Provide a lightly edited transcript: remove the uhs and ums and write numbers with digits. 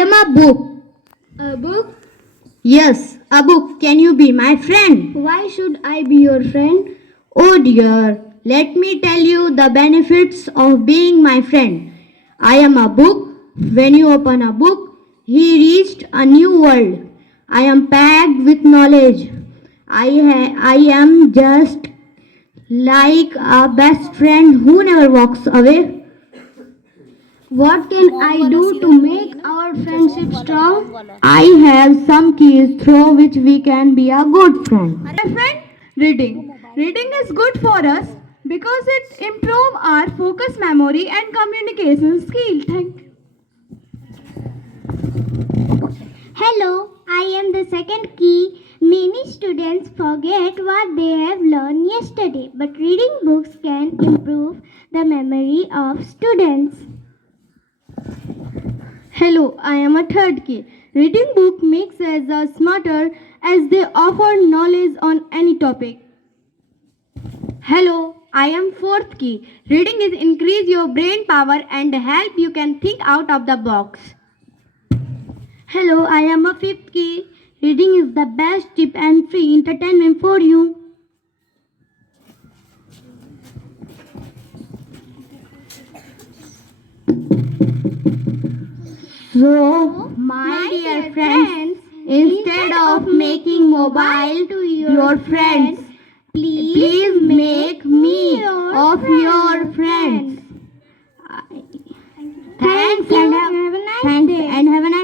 am a book. A book? Yes, a book. Can you be my friend? Why should I be your friend? Oh dear, let me tell you the benefits of being my friend. I am a book. When you open a book, he reached a new world. I am packed with knowledge. I am just like a best friend who never walks away. What can I do to make our friendship strong? I have some keys through which we can be a good friend. My friend, reading. Reading is good for us because it improves our focus, memory, and communication skill. Thank you. Hello, I am the second key. Many students forget what they have learned yesterday, but reading books can improve the memory of students. Hello, I am a third key. Reading book makes us smarter as they offer knowledge on any topic. Hello, I am fourth key. Reading is increase your brain power and help you can think out of the box. Hello, I am a fifth key. Reading is the best cheap and free entertainment for you. So, my dear friends, instead of making mobile to your friends, please make me of your friends. Thanks and have a nice day.